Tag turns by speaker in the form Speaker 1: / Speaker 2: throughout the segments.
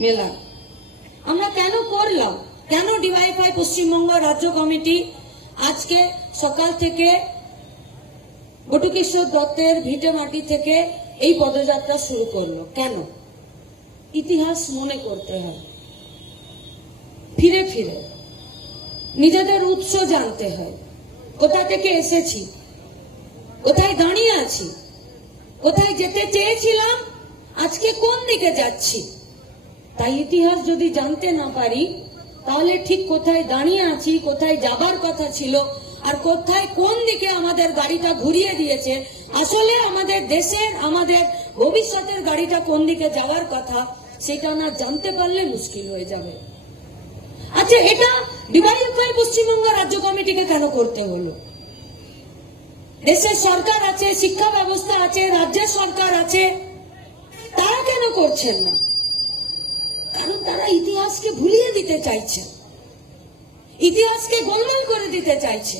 Speaker 1: মেলা আমরা কেন করলাম? কেন ডিওয়াইফাই পশ্চিমবঙ্গ রাজ্য কমিটি আজকে সকাল থেকে বটুকেশ্বর দত্তের ভিটে মাটি থেকে এই পদযাত্রা শুরু করল? কেন? ইতিহাস মনে করতে হয়। ফিরে ফিরে। নিজেদের উৎস জানতে হয়। কোথা থেকে এসেছি? কোথায় দাঁড়িয়ে আছি? কোথায় যেতে চেয়েছিলাম? আজকে কোন দিকে যাচ্ছি? তাই ইতিহাস যদি জানতে না পারি, তাহলে ঠিক কোথায় দাঁড়িয়ে আছি, কোথায় যাবার কথা ছিল, আর কোথায় কোন দিকে আমাদের গাড়িটা ঘুরিয়ে দিয়েছে, আসলে আমাদের দেশের, আমাদের ভবিষ্যতের গাড়িটা কোন দিকে যাওয়ার কথা, সেটা না জানতে পারলে মুশকিল হয়ে যাবে। আচ্ছা এটা ডিওয়াইএফআই পশ্চিমবঙ্গ রাজ্য কমিটিকে কেন করতে হলো? দেশের সরকার আছে, শিক্ষা ব্যবস্থা আছে, রাজ্যের সরকার আছে, তারা কেন করছেন না? কারণ তারা ইতিহাসকে ভুলিয়ে দিতে চাইছে। ইতিহাসকে গোলমাল করে দিতে চাইছে।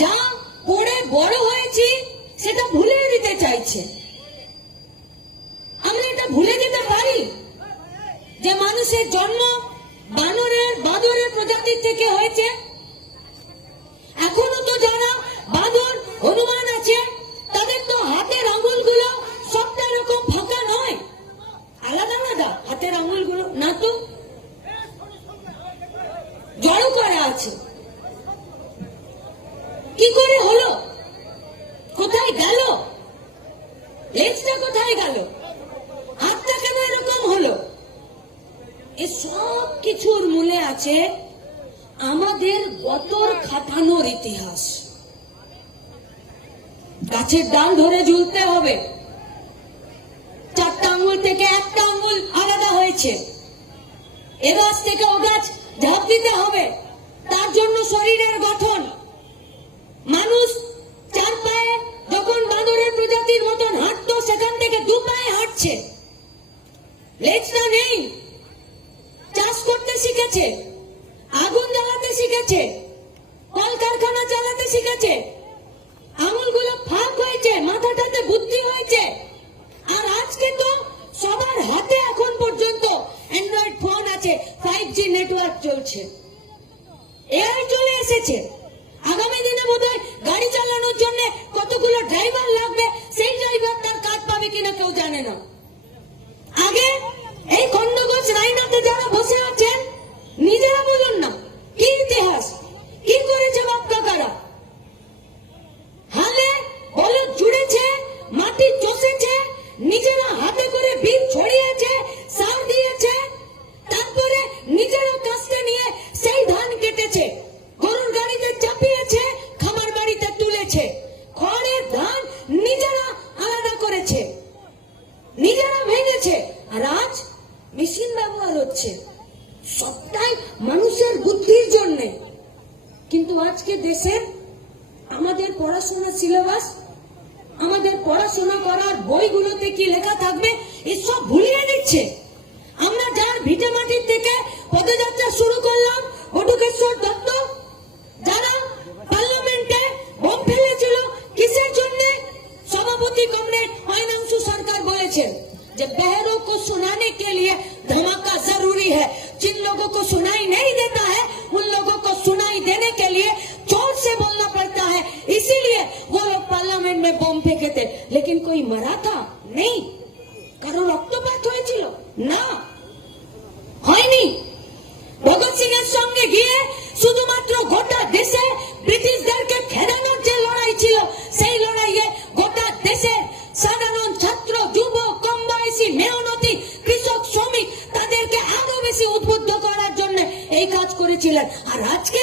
Speaker 1: যা পড়ে বড় হয়েছি, সেটা ভুলিয়ে দিতে চাইছে। আমরা এটা ভুলে দিতে পারি যে মানুষের জন্ম বানরের বাদরের প্রজাতির থেকে হয়েছে। এখনও তো যারা বাদর হনুমান আছে তাদের তো হাতের আঙুলগুলো সবটা এরকম ফাঁকা নয় আলাদা আলাদা হাতের আঙুলগুলো না তো জড়ো করা আছে কি করে হলো? কোথায় গেল? লেজটা কোথায় গেল? হাতটা কেন এরকম হলো? এ সব কিছুর মূলে আছে আমাদের গতর খাটানোর ইতিহাস। গাছের ডাল ধরে ঝুলতে হবে। চারটা আঙ্গুল থেকে একটা আঙ্গুল আলাদা হয়েছে। এ গাছ থেকে ও গাছ ঝাঁপ দিতে হবে। তার জন্য শরীরের গঠন। পায়ে হাঁটছে। লেজটা নেই। চাষ করতে শিখেছে। আগুন জ্বালাতে শিখেছে। কলকারখানা চালাতে শিখেছে। আঙুলগুলো ফাঁক হয়েছে, মাথাটাতে বুদ্ধি হয়েছে। আর আজকে তো সবার হাতে এখন পর্যন্ত অ্যান্ড্রয়েড ফোন আছে ফাইভ জি নেটওয়ার্ক চলছে। এআই চলে এসেছে। আগামী দিনে বোধহয় গাড়ি চালানোর জন্য কতগুলো ড্রাইভার লাগবে? সেই ড্রাইভার তার কাজ পাবে কিনা কেউ জানে না। আগে এই খন্ডগোজ রাইনাতে যারা আর আজ মেশিন ব্যবহার হচ্ছে। সবটাই মানুষের বুদ্ধির জন্যে। কিন্তু আজকে দেশে আমাদের পড়াশোনা সিলেবাস, আমাদের পড়াশোনা করার বইগুলোতে কি লেখা থাকবে, এসব ভুলিয়ে দিচ্ছে। আমরা যার ভিটে মাটির থেকে পদযাত্রা শুরু করলাম, বটুকেশ্বর দত্ত, যারা পার্লামেন্টে বোম ফেলেছিল, কিসের জন্য? সভাপতি কমরেড মাইনাংশু সরকার বলেছেন। যে बहरों को सुनाने के लिए धमाका जरूरी है जिन लोगों को सुनाई नहीं देता है उन लोगों को सुनाई देने के लिए जोर से बोलना पड़ता है इसीलिए वो लोग पार्लियामेंट में बम फेंके थे लेकिन कोई मरा था नहीं কারো রক্তপাত হয়েছিল না হয়নি ভগৎ সিং এর সঙ্গে গিয়ে শুধুমাত্র গোটা দেশে ব্রিটিশদেরকে খেদানোর যে লড়াই ছিল সেই লড়াইয়ে করেছিলেন আর আজকে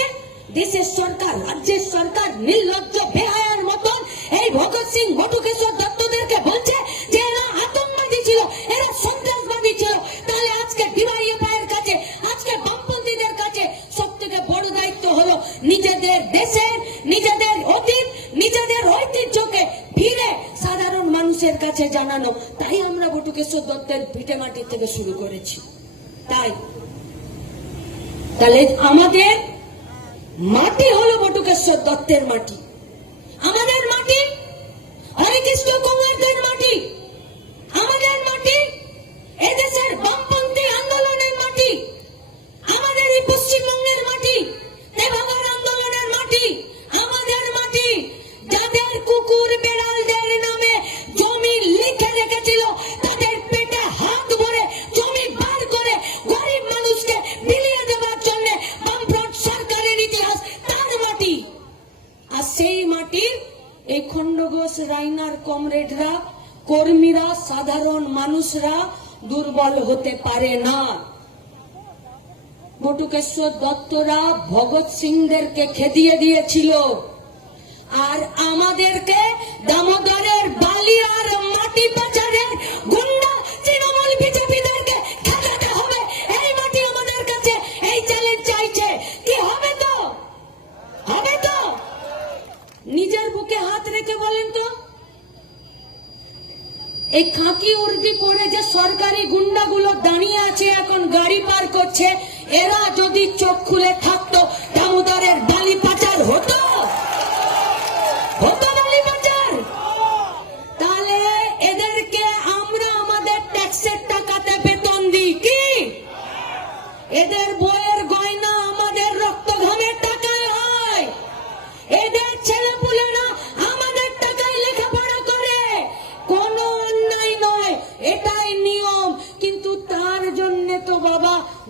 Speaker 1: দেশের সরকার, রাজ্যের সরকার নির্লজ্জ বেহায়ার মতন এই ভগৎ সিং বটুকেশ্বর দত্তদেরকে বলছে মানুষের কাছে জানানো। তাই আমরা বটুকেশ্বর দত্তের ভিটে মাটি থেকে শুরু করেছি। তাই তাহলে আমাদের মাটি হলো বটুকেশ্বর দত্তের মাটি। আমাদের রাইনার কমরেডরা, কর্মীরা, সাধারণ মানুষরা দুর্বল হতে পারে না। বটুকেশ্বর দত্তরা ভগৎ সিংদেরকে খেদিয়ে দিয়েছিল। আর আমাদেরকে দামোদরের বালি আর মাটি পাচারের এই খাকি উর্দি পরে যে সরকারি গুন্ডাগুলো দাঁড়িয়ে আছে, এখন গাড়ি পার করছে, এরা যদি চোখ খুলে থাকতো, দামোদরের বালি পাচার হতো? হতো তাহলে এদেরকে আমরা আমাদের ট্যাক্সের টাকাতে বেতন দিই কি? এদের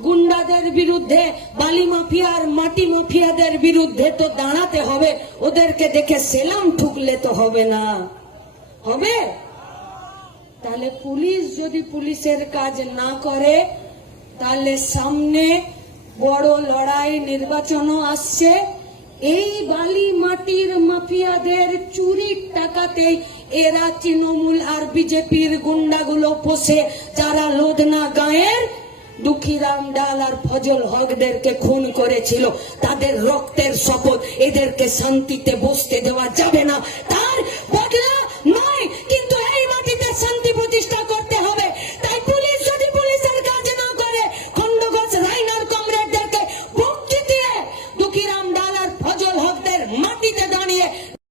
Speaker 1: গুন্ডাদের বিরুদ্ধে, বালি মাফিয়ার মাটি মাফিয়াদের বিরুদ্ধে তো দাঁড়াতে হবে। ওদেরকে দেখে সেলাম ঠুকলে তো হবে না। হবে? তাহলে পুলিশ যদি পুলিশের কাজ না করে, তাহলে সামনে বড় লড়াই নির্বাচনও আসছে। এই বালি মাটির মাফিয়াদের চুরির টাকাতেই এরা তৃণমূল আর বিজেপির গুন্ডাগুলো পোষে, যারা লোধনা গায়ের দুঃখীরাম ডাল আর ফজল হকদেরকে খুন করেছিল। তাদের রক্তের শপথ এদেরকে শান্তিতে বসতে দেওয়া যাবে না। তার বদলে